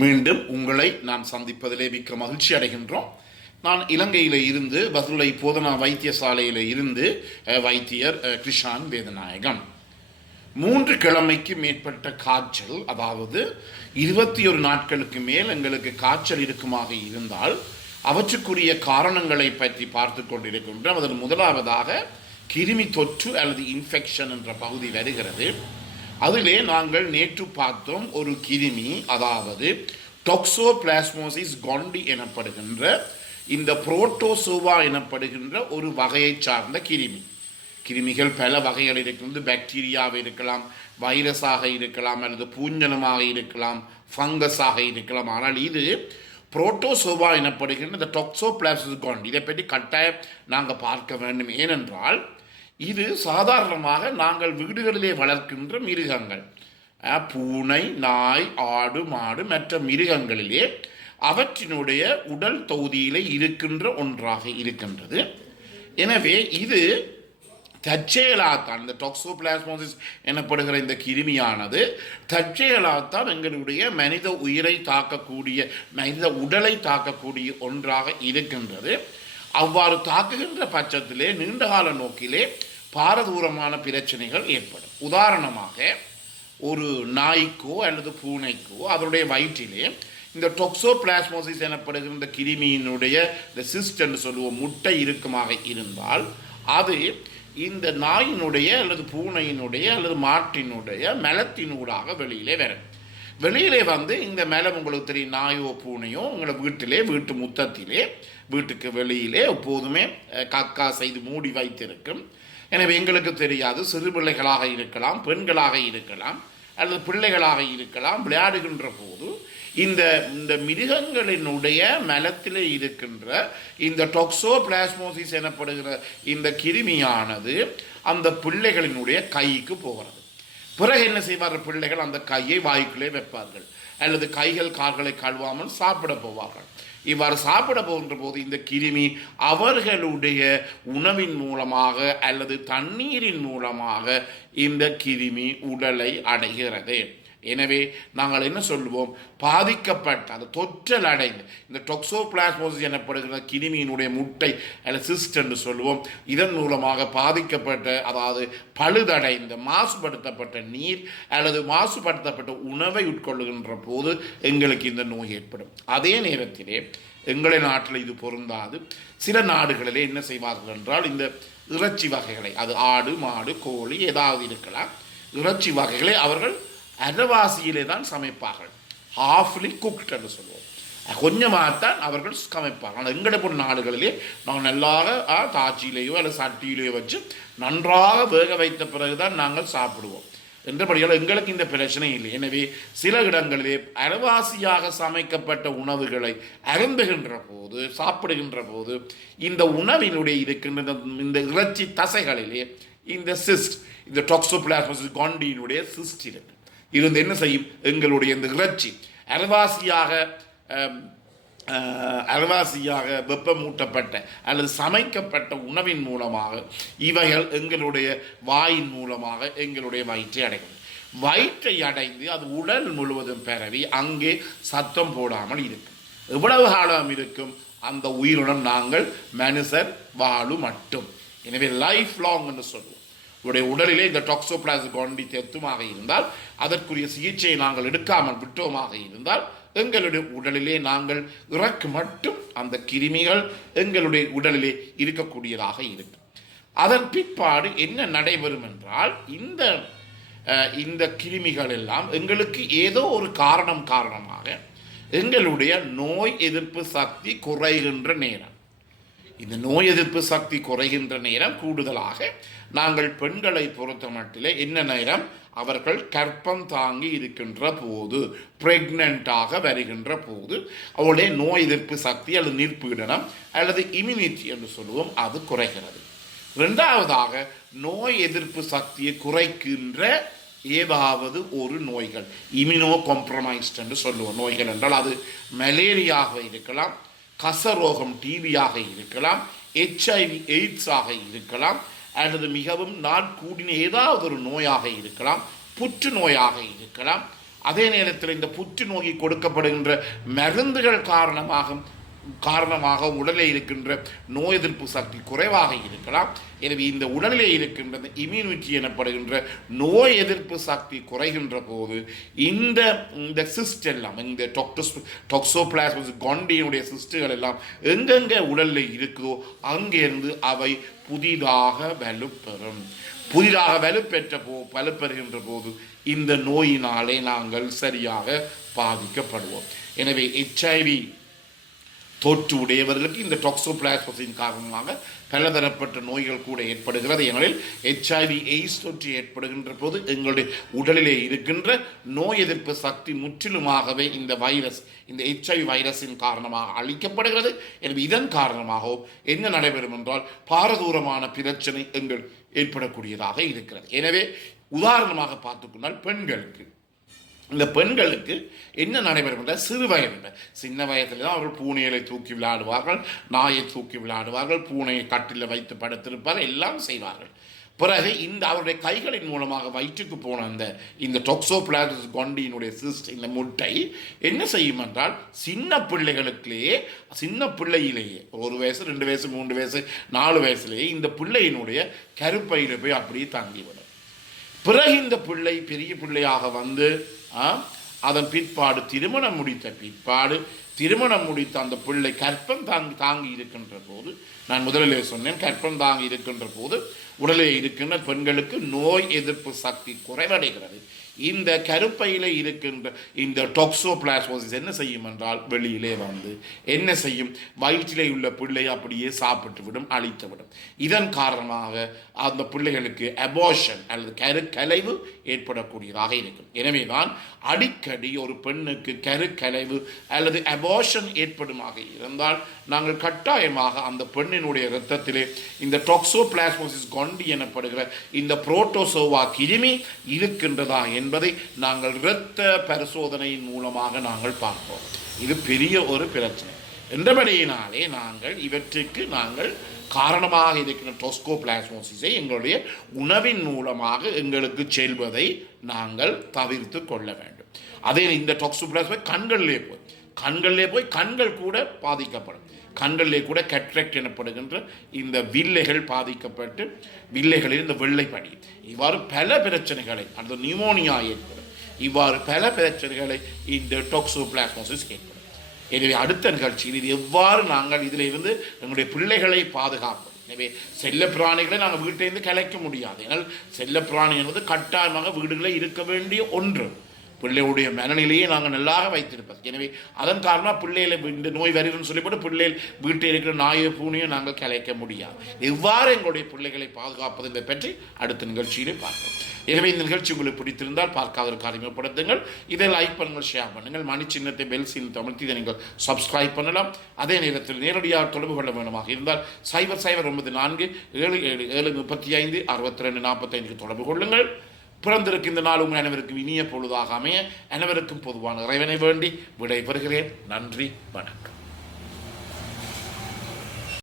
மீண்டும் உங்களை நான் சந்திப்பதிலே மிக்க மகிழ்ச்சி அடைகின்றோம். நான் இலங்கையில் இருந்து பதுளை போதனா வைத்தியசாலையில் இருந்து வைத்தியர் கிருஷான் வேதநாயகம். 3 கிழமைக்கு மேற்பட்ட காய்ச்சல், அதாவது 21 நாட்களுக்கு மேல் எங்களுக்கு காய்ச்சல் இருக்குமாக இருந்தால் அவற்றுக்குரிய காரணங்களை பற்றி பார்த்து கொண்டிருக்கின்றோம். அதில் முதலாவதாக கிருமி தொற்று அல்லது இன்ஃபெக்ஷன் என்ற பகுதி வருகிறது. அதிலே நாங்கள் நேற்று பார்த்தோம் ஒரு கிருமி, அதாவது டாக்சோபிளாஸ்மோசிஸ் காண்டி எனப்படுகின்ற இந்த புரோட்டோசோவா எனப்படுகின்ற ஒரு வகையை சார்ந்த கிருமிகள் பல வகைகள் இருக்கின்றது. பாக்டீரியாவாக இருக்கலாம், வைரஸாக இருக்கலாம், அல்லது பூஞ்சனமாக இருக்கலாம், ஃபங்கஸாக இருக்கலாம். ஆனால் இது புரோட்டோசோவா எனப்படுகின்ற இந்த டாக்சோபிளாஸ்மோசிஸ் காண்டி, இதை பற்றி கட்டாயம் நாங்கள் பார்க்க வேண்டும். ஏனென்றால் இது சாதாரணமாக நாங்கள் வீடுகளிலே வளர்க்கின்ற மிருகங்கள், பூனை, நாய், ஆடு, மாடு மற்ற மிருகங்களிலே அவற்றினுடைய உடல் தொகுதியிலே இருக்கின்ற ஒன்றாக இருக்கின்றது. எனவே இது தற்செயலாத்தான், இந்த டாக்சோபிளாஸ்மோசிஸ் எனப்படுகிற இந்த கிருமியானது தற்செயலாத்தான் எங்களுடைய மனித உயிரை தாக்கக்கூடிய, மனித உடலை தாக்கக்கூடிய ஒன்றாக இருக்கின்றது. அவ்வாறு தாக்குகின்ற பட்சத்திலே நீண்டகால நோக்கிலே பாரதூரமான பிரச்சனைகள் ஏற்படும். உதாரணமாக ஒரு நாய்க்கோ அல்லது பூனைக்கோ அதனுடைய வயிற்றிலே இந்த டாக்சோபிளாஸ்மோசிஸ் எனப்படுகிற இந்த கிருமியினுடைய இந்த சிஸ்ட் என்று சொல்லுவோம் முட்டை இருக்குமாக இருந்தால் அது இந்த நாயினுடைய அல்லது பூனையினுடைய அல்லது மாட்டினுடைய மலத்தினூடாக வெளியிலே வந்து இந்த மலம், உங்களுக்கு தெரியும், நாயோ பூனையோ உங்களை வீட்டிலே, வீட்டு முத்தத்திலே, வீட்டுக்கு வெளியிலே எப்போதுமே கக்கா செய்து மூடி வைத்திருக்கும். எனவே எங்களுக்கு தெரியாது, சிறு பிள்ளைகளாக இருக்கலாம், பெண்களாக இருக்கலாம், அல்லது பிள்ளைகளாக இருக்கலாம், விளையாடுகின்ற போது இந்த மிருகங்களினுடைய மலத்திலே இருக்கின்ற இந்த டாக்சோபிளாஸ்மோசிஸ் எனப்படுகிற இந்த கிருமியானது அந்த பிள்ளைகளினுடைய கைக்கு போகிறது. பிறகு என்ன செய்வார்கள்? பிள்ளைகள் அந்த கையை வாய்க்குள்ளே வைப்பார்கள், அல்லது கைகள் கால்களை கழுவாமல் சாப்பிட போவார்கள். இவ்வாறு சாப்பிட போகின்ற போது இந்த கிருமி அவர்களுடைய உணவின் மூலமாக அல்லது தண்ணீரின் மூலமாக இந்த கிருமி உடலை அடைகிறது. எனவே நாங்கள் என்ன சொல்லுவோம்? பாதிக்கப்பட்ட, அந்த தொற்றல் அடைந்து இந்த டாக்சோபிளாஸ்மோசிஸ் எனப்படுகிற கிருமியினுடைய முட்டை அல்லது சிஸ்ட் என்று சொல்லுவோம், இதன் மூலமாக பாதிக்கப்பட்ட, அதாவது பழுதடைந்த மாசுபடுத்தப்பட்ட நீர் அல்லது மாசுபடுத்தப்பட்ட உணவை உட்கொள்ளுகின்ற போது எங்களுக்கு இந்த நோய் ஏற்படும். அதே நேரத்திலே எங்களுடைய நாட்டில் இது பொருந்தாது. சில நாடுகளிலே என்ன செய்வார்கள் என்றால் இந்த இறைச்சி வகைகளை, அது ஆடு, மாடு, கோழி ஏதாவது இருக்கலாம், இறைச்சி வகைகளை அவர்கள் அரைவாசியிலே தான் சமைப்பார்கள். ஹாஃப்லி குக்ட் என்று சொல்லுவோம், கொஞ்சமாகத்தான் அவர்கள் சமைப்பார்கள். ஆனால் எங்களுடைய போன்ற நாடுகளிலே நாங்கள் நல்லாக தாச்சியிலேயோ அல்லது சட்டியிலேயோ வச்சு நன்றாக வேக வைத்த பிறகுதான் நாங்கள் சாப்பிடுவோம். என்றபடியால் எங்களுக்கு இந்த பிரச்சனை இல்லை. எனவே சில இடங்களிலே அரைவாசியாக சமைக்கப்பட்ட உணவுகளை அருந்துகின்ற போது, சாப்பிடுகின்ற போது இந்த உணவினுடைய இருக்கின்ற இந்த இறைச்சி தசைகளிலே இந்த சிஸ்ட், இந்த டாக்சோபிளாஸ்மோசிஸ் காண்டியினுடைய சிஸ்ட் இருக்கு. இது வந்து என்ன செய்யும்? எங்களுடைய இந்த இறைச்சி அரைவாசியாக வெப்பமூட்டப்பட்ட அல்லது சமைக்கப்பட்ட உணவின் மூலமாக இவைகள் எங்களுடைய வாயின் மூலமாக எங்களுடைய வயிற்றை அடைகிறது. வயிற்றை அடைந்து அது உடல் முழுவதும் பரவி அங்கே சத்தம் போடாமல் இருக்கும். எவ்வளவு காலம் இருக்கும்? அந்த உயிருடன் நாங்கள் மனுஷர் வாழு மட்டும். எனவே லைஃப் லாங் என்று சொல்லுவோம். உடைய உடலிலே இந்த டாக்சோபிளாஸ்மோசிஸ் காண்டி தெத்துமாக இருந்தால், அதற்குரிய சிகிச்சையை நாங்கள் எடுக்காமல் விட்டோமாக இருந்தால், எங்களுடைய உடலிலே நாங்கள் இறக்கு மட்டும் அந்த கிருமிகள் எங்களுடைய உடலிலே இருக்கக்கூடியதாக இருக்கும். அதன் பிற்பாடு என்ன நடைபெறும் என்றால், இந்த கிருமிகள் எல்லாம் எங்களுக்கு ஏதோ ஒரு காரணமாக எங்களுடைய நோய் எதிர்ப்பு சக்தி குறைகின்ற நேரம், இந்த நோய் எதிர்ப்பு சக்தி குறைகின்ற நேரம் கூடுதலாக நாங்கள் பெண்களை பொறுத்த மட்டிலே என்ன நேரம்? அவர்கள் கற்பம் தாங்கி இருக்கின்ற போது, பிரெக்னென்ட்டாக வருகின்ற போது அவருடைய நோய் எதிர்ப்பு சக்தி அல்லது நீர்ப்பீடனம் அல்லது இம்யூனிட்டி என்று சொல்லுவோம், அது குறைகிறது. இரண்டாவதாக நோய் எதிர்ப்பு சக்தியை குறைக்கின்ற ஏதாவது ஒரு நோய்கள், இம்யூனோ காம்ப்ரமைஸ்ட் என்று சொல்லுவோம். நோய்கள் என்றால் அது மலேரியாக இருக்கலாம், கசரோகம் டிபியாக இருக்கலாம், HIV எய்ட்ஸாக இருக்கலாம், அல்லது மிகவும் நாட்கூடின ஏதாவது ஒரு நோயாக இருக்கலாம், புற்றுநோயாக இருக்கலாம், அதே நேரத்தில் இந்த புற்றுநோய் கொடுக்கப்படுகின்ற மருந்துகள் காரணமாக உடலிலே இருக்கின்ற நோய் எதிர்ப்பு சக்தி குறைவாக இருக்கலாம். எனவே இந்த உடலிலே இருக்கின்ற இம்யூனிட்டி எனப்படுகின்ற நோய் எதிர்ப்பு சக்தி குறைகின்ற போது இந்த சிஸ்ட் எல்லாம், இந்த டாக்ஸோபிளாஸ்மோசிஸ் கொண்டியினுடைய சிஸ்டுகள் எல்லாம் எங்கெங்கே உடலில் இருக்குதோ அங்கிருந்து அவை புதிதாக வலுப்பெறும். புதிதாக வலுப்பெறுகின்ற போது இந்த நோயினாலே நாங்கள் சரியாக பாதிக்கப்படுவோம். எனவே HIV தொற்று உடையவர்களுக்கு இந்த டாக்ஸோபிளாஸ்மோசிஸின் காரணமாக பலதரப்பட்ட நோய்கள் கூட ஏற்படுகிறது. ஏனெனில் HIV/AIDS தொற்று ஏற்படுகின்ற போது எங்களுடைய உடலிலே இருக்கின்ற நோய் எதிர்ப்பு சக்தி முற்றிலுமாகவே இந்த HIV வைரஸின் காரணமாக அளிக்கப்படுகிறது. எனவே இதன் காரணமாகவும் என்ன நடைபெறும் என்றால் பாரதூரமான பிரச்சனை ஏற்படக்கூடியதாக இருக்கிறது. எனவே உதாரணமாக பார்த்துக்கொண்டால் இந்த பெண்களுக்கு என்ன நடைபெறும் என்றால் சிறு வயதில், சின்ன வயதில் தான் அவர்கள் பூனைகளை தூக்கி விளையாடுவார்கள், நாயை தூக்கி விளையாடுவார்கள், பூனையை கட்டில் வைத்து படுத்திருப்பார்கள், எல்லாம் செய்வார்கள். பிறகு அவருடைய கைகளின் மூலமாக வயிற்றுக்கு போன இந்த டாக்ஸோபிளாஸ்மோசிஸ் கொண்டியினுடைய சிஸ்ட், இந்த முட்டை என்ன செய்யும் என்றால் சின்ன பிள்ளையிலேயே 1 வயசு 2 வயசு 3 வயசு 4 வயசுலேயே இந்த பிள்ளையினுடைய கருப்பையில் போய் அப்படியே தாங்கிவிடும். பிறகு இந்த பிள்ளை பெரிய பிள்ளையாக வந்து அதன் பிற்பாடு திருமணம் முடித்த அந்த பிள்ளை கற்பம் தாங்கி இருக்கின்ற போது, நான் முதலிலே சொன்னேன், கற்பம் தாங்கி இருக்கின்ற போது உடலில் இருக்கின்ற பெண்களுக்கு நோய் எதிர்ப்பு சக்தி குறைவடைகிறது. இந்த கருப்பையில் இருக்கின்ற இந்த டாக்ஸோபிளாஸ்மோசிஸ் என்ன செய்யும் என்றால் வெளியிலே வந்து என்ன செய்யும், வயிற்றிலே உள்ள பிள்ளை அப்படியே சாப்பிட்டு விடும், அழித்து விடும். இதன் காரணமாக அந்த பிள்ளைகளுக்கு அபார்ஷன் அல்லது கருக்கலைவு ஏற்படக்கூடியதாக இருக்கும். எனவே தான் அடிக்கடி ஒரு பெண்ணுக்கு கருக்கலைவு அல்லது அபார்ஷன் ஏற்படுமாக இருந்தால் நாங்கள் கட்டாயமாக அந்த பெண்ணினுடைய இரத்தத்திலே இந்த டாக்ஸோபிளாஸ்மோசிஸ் கொண்டி எனப்படுகிற இந்த புரோட்டோசோவா கிருமி இருக்கின்றதா என்பதை நாங்கள் இரத்த பரிசோதனையின் மூலமாக நாங்கள் பார்ப்போம். இது பெரிய ஒரு பிரச்சனை என்றபடியினாலே இவற்றுக்கு நாங்கள் காரணமாக இருக்கின்ற டாக்ஸோபிளாஸ்மோசிஸை எங்களுடைய உணவின் மூலமாக எங்களுக்கு செல்வதை நாங்கள் தவிர்த்து கொள்ள வேண்டும். அதே இந்த டாக்ஸோபிளாஸ்மோசிஸ் கண்களிலே போய் கண்கள் கூட பாதிக்கப்படும். கண்களிலே கூட கேட்ராக்ட் எனப்படுகின்ற இந்த வில்லைகள் பாதிக்கப்பட்டு வில்லைகளில் இந்த வெள்ளைப்படி இவ்வாறு பல பிரச்சனைகளை, அந்த நியூமோனியா ஏற்படும். இவ்வாறு பல பிரச்சனைகளை இந்த டாக்ஸோபிளாஸ்மோசிஸ் ஏற்படும். எனவே அடுத்த நிகழ்ச்சியில் இது எவ்வாறு நாங்கள் இதில் இருந்து எங்களுடைய பிள்ளைகளை பாதுகாப்போம். எனவே செல்ல பிராணிகளை நாங்கள் வீட்டிலிருந்து கலைக்க முடியாது. ஏன்னால் செல்ல பிராணி என்பது கட்டாயமாக வீடுகளில் இருக்க வேண்டிய ஒன்று. பிள்ளையுடைய மனநிலையை நாங்கள் நல்லாக வைத்திருப்பது. எனவே அதன் காரணமாக பிள்ளைகளை இந்த நோய் வருதுன்னு சொல்லிவிட்டு பிள்ளைகள் வீட்டில் இருக்கிற நாயை பூனையை நாங்கள் கலைக்க முடியாது. எவ்வாறு எங்களுடைய பிள்ளைகளை பாதுகாப்பது என்பதை பற்றி அடுத்த நிகழ்ச்சியிலே பார்ப்போம். எனவே இந்த நிகழ்ச்சி உங்களுக்கு பிடித்திருந்தால் பார்க்காதற்கு அறிமுகப்படுத்துங்கள். இதை லைக் பண்ணுங்கள், ஷேர் பண்ணுங்கள், மணி சின்னத்தை பெல் சின்னத்தை அமர்த்தி இதை நீங்கள் சப்ஸ்கிரைப் பண்ணலாம். அதே நேரத்தில் நேரடியாக தொடர்பு கொள்ள வேண்டுமாக இருந்தால் 009477356245 தொடர்பு கொள்ளுங்கள். பிறந்திருக்கு இந்த நாள் உங்கள் அனைவருக்கும் இனிய பொழுதாக அமைய அனைவருக்கும் பொதுவான இறைவனை வேண்டி விடைபெறுகிறேன். நன்றி, வணக்கம்.